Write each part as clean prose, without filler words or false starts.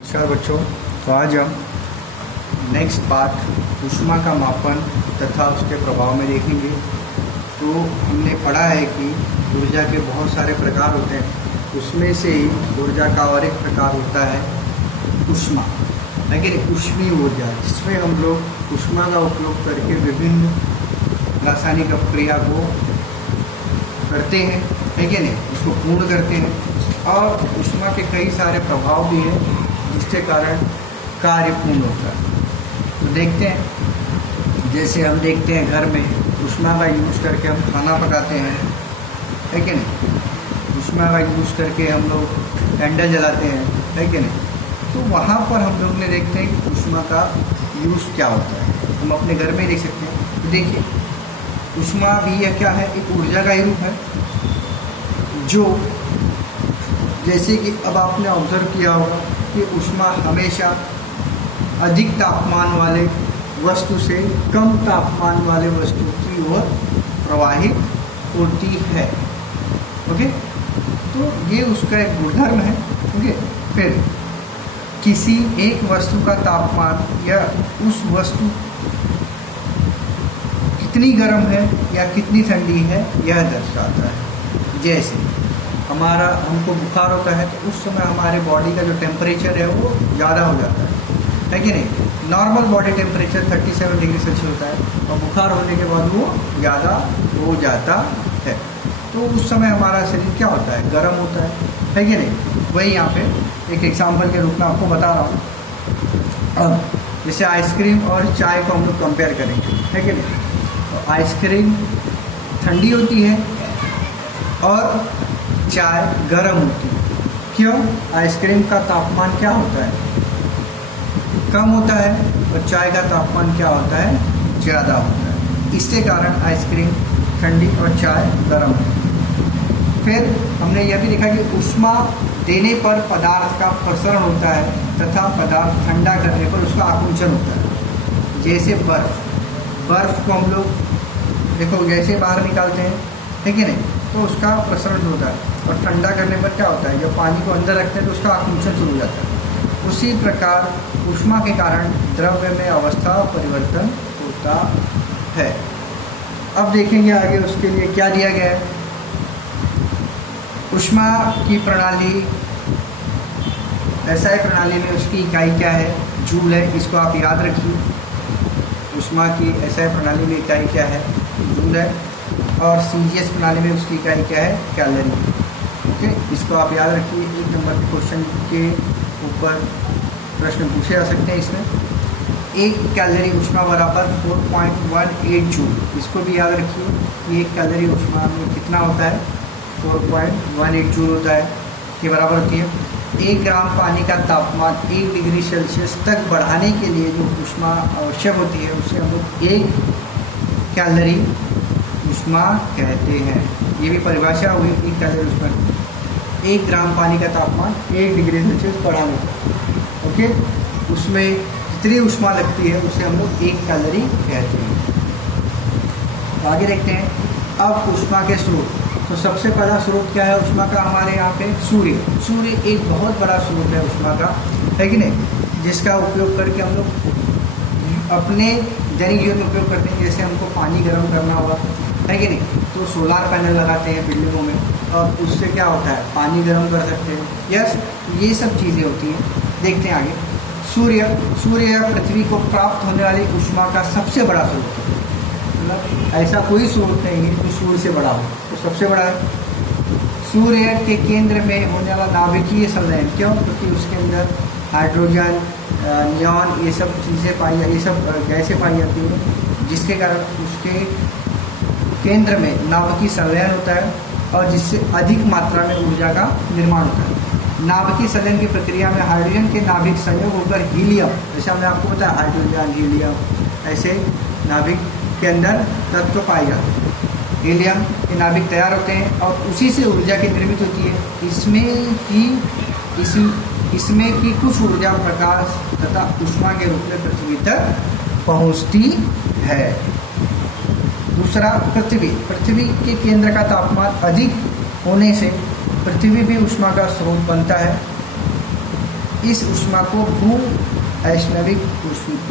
नमस्कार बच्चों। तो आज हम नेक्स्ट पार्ट ऊष्मा का मापन तथा उसके प्रभाव में देखेंगे। तो हमने पढ़ा है कि ऊर्जा के बहुत सारे प्रकार होते हैं, उसमें से ही ऊर्जा का और एक प्रकार होता है ऊष्मा, लेकिन ऊष्मीय ऊर्जा, जिसमें हम लोग ऊष्मा का उपयोग करके विभिन्न रासायनिक क्रिया को करते हैं, है कि नहीं, उसको पूर्ण करते हैं। और ऊष्मा के कई सारे प्रभाव भी हैं जिसके कारण कार्य पूर्ण होता है। तो देखते हैं, जैसे हम देखते हैं घर में ऊष्मा का यूज़ करके हम खाना पकाते हैं, है कि नहीं। ऊष्मा का यूज़ करके हम लोग कैंडल जलाते हैं, है कि नहीं। तो वहाँ पर हम लोग ने देखते हैं कि ऊष्मा का यूज़ क्या होता है। हम अपने घर में देख सकते हैं। तो देखिए, ऊष्मा भी यह क्या है, एक ऊर्जा का ही रूप है, जो जैसे कि अब आपने ऑब्जर्व किया होगा कि ऊष्मा हमेशा अधिक तापमान वाले वस्तु से कम तापमान वाले वस्तु की ओर प्रवाहित होती है। ओके, तो ये उसका एक गुणधर्म है। ओके, फिर किसी एक वस्तु का तापमान या उस वस्तु कितनी गर्म है या कितनी ठंडी है यह दर्शाता है। जैसे हमको बुखार होता है तो उस समय हमारे बॉडी का जो टेम्परेचर है वो ज़्यादा हो जाता है कि नहीं। Normal body temperature 37 degree Celsius होता है और बुखार होने के बाद वो ज़्यादा हो जाता है। तो उस समय हमारा शरीर क्या होता है, गर्म होता है कि नहीं। वही यहाँ पे एक एग्जाम्पल के रूप में आपको बता रहा हूँ। अब जैसे आइसक्रीम और चाय को हम लोग कंपेयर करेंगे, है कि नहीं। तो आइसक्रीम ठंडी होती है और चाय गर्म होती है। क्यों? आइसक्रीम का तापमान क्या होता है, कम होता है, और चाय का तापमान क्या होता है, ज़्यादा होता है। इसके कारण आइसक्रीम ठंडी और चाय गर्म होती है। फिर हमने यह भी देखा कि ऊष्मा देने पर पदार्थ का प्रसरण होता है तथा पदार्थ ठंडा करने पर उसका आकुंचन होता है। जैसे बर्फ़ को हम लोग देखो जैसे बाहर निकालते हैं, है कि नहीं, तो उसका प्रसरण होता है, और ठंडा करने पर क्या होता है, जब पानी को अंदर रखते हैं तो उसका आकुंचन शुरू हो जाता है। उसी प्रकार ऊष्मा के कारण द्रव्य में अवस्था परिवर्तन होता है। अब देखेंगे आगे उसके लिए क्या दिया गया है। ऊष्मा की प्रणाली, ऐसा है प्रणाली में उसकी इकाई क्या है, जूल है। इसको आप याद रखिए। ऊष्मा की ऐसा प्रणाली में इकाई क्या है, जूल है। और सीजीएस प्रणाली में उसकी इकाई क्या है, कैलोरी। ओके, इसको आप याद रखिए। 1 नंबर के क्वेश्चन के ऊपर प्रश्न पूछे जा सकते हैं। इसमें 1 कैलोरी ऊष्मा बराबर 4.18 जूल। इसको भी याद रखिए कि 1 कैलोरी ऊष्मा में कितना होता है, 4.18 जूल होता है, के बराबर होती है। 1 ग्राम पानी का तापमान 1 डिग्री सेल्सियस तक बढ़ाने के लिए जो ऊष्मा आवश्यक होती है उसे हम लोग 1 कैलोरी ऊष्मा कहते हैं। ये भी परिभाषा हुई 1 कैलोरी ऊष्मा, 1 ग्राम पानी का तापमान 1 डिग्री सेल्सियस बढ़ाने का। ओके, उसमें जितनी ऊष्मा लगती है उसे हम लोग 1 कैलोरी कहते हैं। तो आगे देखते हैं अब ऊष्मा के स्रोत। तो सबसे पहला स्रोत क्या है ऊष्मा का हमारे यहाँ पे, सूर्य। सूर्य एक बहुत बड़ा स्रोत है ऊष्मा का, है कि नहीं, जिसका उपयोग करके हम लोग अपने दैनिक जीवन में उपयोग करते हैं। जैसे हमको पानी गर्म करना हुआ, है कि नहीं, तो सोलार पैनल लगाते हैं बिल्डिंगों में, और उससे क्या होता है, पानी गर्म कर सकते हैं। यस, ये सब चीज़ें होती हैं। देखते हैं आगे। सूर्य पृथ्वी को प्राप्त होने वाली ऊष्मा का सबसे बड़ा स्रोत है। मतलब ऐसा कोई स्रोत नहीं है जो सूर्य से बड़ा हो, तो सबसे बड़ा है। सूर्य के केंद्र में होने वाला नाभिकीय संलयन, क्यों, क्योंकि उसके अंदर हाइड्रोजन, नियॉन, ये सब चीज़ें पाई, ये सब गैसें पाई जाती हैं, जिसके कारण उसके केंद्र में नाभिकीय संलयन होता है और जिससे अधिक मात्रा में ऊर्जा का निर्माण होता है। नाभिकीय संलयन की प्रक्रिया में हाइड्रोजन के नाभिक संयोग होकर हीलियम, जैसे हमने आपको बताया हाइड्रोजन, हीलियम, ऐसे नाभिक के अंदर तत्व पाए जाते हैं। हीलियम के नाभिक तैयार होते हैं और उसी से ऊर्जा की निर्मित होती है। इसमें की कुछ ऊर्जा प्रकाश तथा ऊष्मा के रूप में पृथ्वी तक पहुँचती है। दूसरा, पृथ्वी के केंद्र का तापमान अधिक होने से पृथ्वी भी ऊष्मा का स्रोत बनता है। इस ऊष्मा को भू अयस्नविक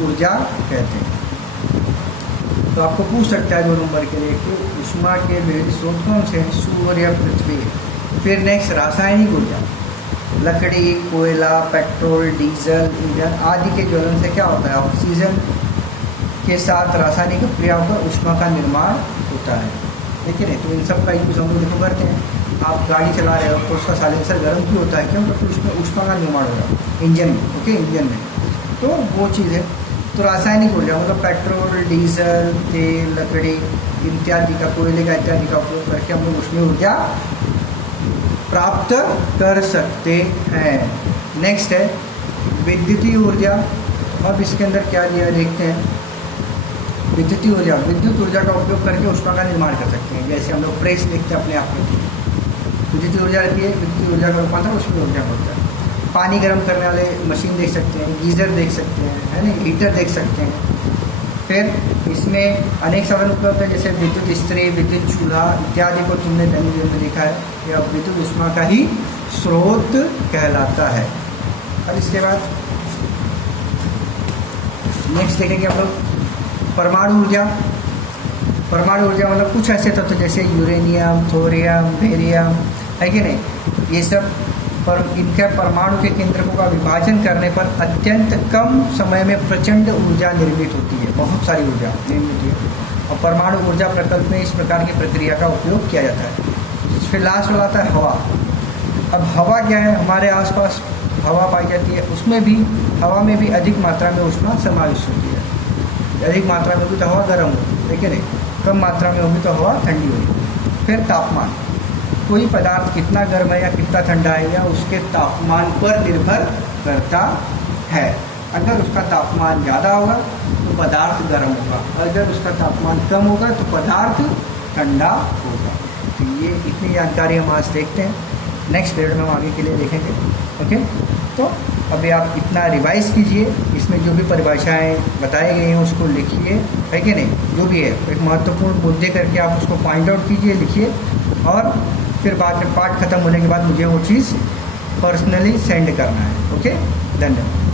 ऊर्जा कहते हैं। तो आपको पूछ सकता है 2 नंबर के लिए कि ऊष्मा के विविध स्रोत कौन से हैं? सूर्य, पृथ्वी। फिर नेक्स्ट रासायनिक ऊर्जा, लकड़ी, कोयला, पेट्रोल, डीजल, ईंधन आदि के ज्वलन से क्या होता है? ऑक्सीजन के साथ रासायनिक क्रियाओं का ऊष्मा का निर्माण होता है, ठीक है। तो इन सब का यूज हम लोग देखो करते हैं। आप गाड़ी चला रहे हो तो उसका साइलेंसर गर्म क्यों होता है? क्यों? क्योंकि उसमें ऊष्मा का निर्माण हो रहा है इंजन में, ओके, इंजन में। तो वो चीज़ है। तो रासायनिक ऊर्जा मतलब पेट्रोल, डीजल, तेल, लकड़ी इत्यादि का, कोयले का इत्यादि का उपयोग करके हम लोग उसमें ऊर्जा प्राप्त कर सकते हैं। नेक्स्ट है विद्युतीय ऊर्जा। अब इसके अंदर क्या दिया देखते हैं। विद्युतीय ऊर्जा, विद्युत ऊर्जा का उपयोग करके ऊष्मा का निर्माण कर सकते हैं। जैसे हम लोग प्रेस देखते हैं अपने आप में, विद्युतीय ऊर्जा रहती है, विद्युतीय ऊर्जा का रूपांतर उसमें ऊर्जा होता है। पानी गर्म करने वाले मशीन देख सकते हैं, गीज़र देख सकते हैं, है ना, हीटर देख सकते हैं। फिर इसमें अनेक साधन उपलब्ध है, जैसे विद्युत इस्त्री, विद्युत चूल्हा इत्यादि को तुमने दैनिक जीवन में देखा है। यह विद्युत ऊष्मा का ही स्रोत कहलाता है। अब इसके बाद नेक्स्ट देखेंगे हम लोग परमाणु ऊर्जा। परमाणु ऊर्जा मतलब कुछ ऐसे तत्व जैसे यूरेनियम, थोरियम, बेरियम, है कि नहीं, ये सब पर इनके परमाणु के केंद्रकों का विभाजन करने पर अत्यंत कम समय में प्रचंड ऊर्जा निर्मित होती है, बहुत सारी ऊर्जा निर्मित होती है। और परमाणु ऊर्जा प्रकल्प में इस प्रकार की प्रक्रिया का उपयोग किया जाता है। फिर लास्ट वाला आता है हवा। अब हवा क्या है? हमारे आसपास हवा पाई जाती है, उसमें भी हवा में भी अधिक मात्रा में ऊष्मा समाविष्ट होती है। अधिक मात्रा में होगी तो हवा गर्म होगी, ठीक है नहीं, कम मात्रा में होगी तो हवा ठंडी होगी। फिर तापमान, कोई पदार्थ कितना गर्म है या कितना ठंडा है या उसके तापमान पर निर्भर करता है। अगर उसका तापमान ज़्यादा होगा तो पदार्थ गर्म होगा, अगर उसका तापमान कम होगा तो पदार्थ ठंडा होगा। तो ये इतनी जानकारी हम आज देखते हैं, नेक्स्ट पीरियड में हम आगे के लिए देखेंगे, ओके। तो अभी आप इतना रिवाइज़ कीजिए, इसमें जो भी परिभाषाएँ बताई गई हैं उसको लिखिए, है कि नहीं, जो भी है एक महत्वपूर्ण मुद्दे करके आप उसको पॉइंट आउट कीजिए, लिखिए, और फिर बाद में पाठ खत्म होने के बाद मुझे वो चीज़ पर्सनली सेंड करना है, ओके। धन्यवाद।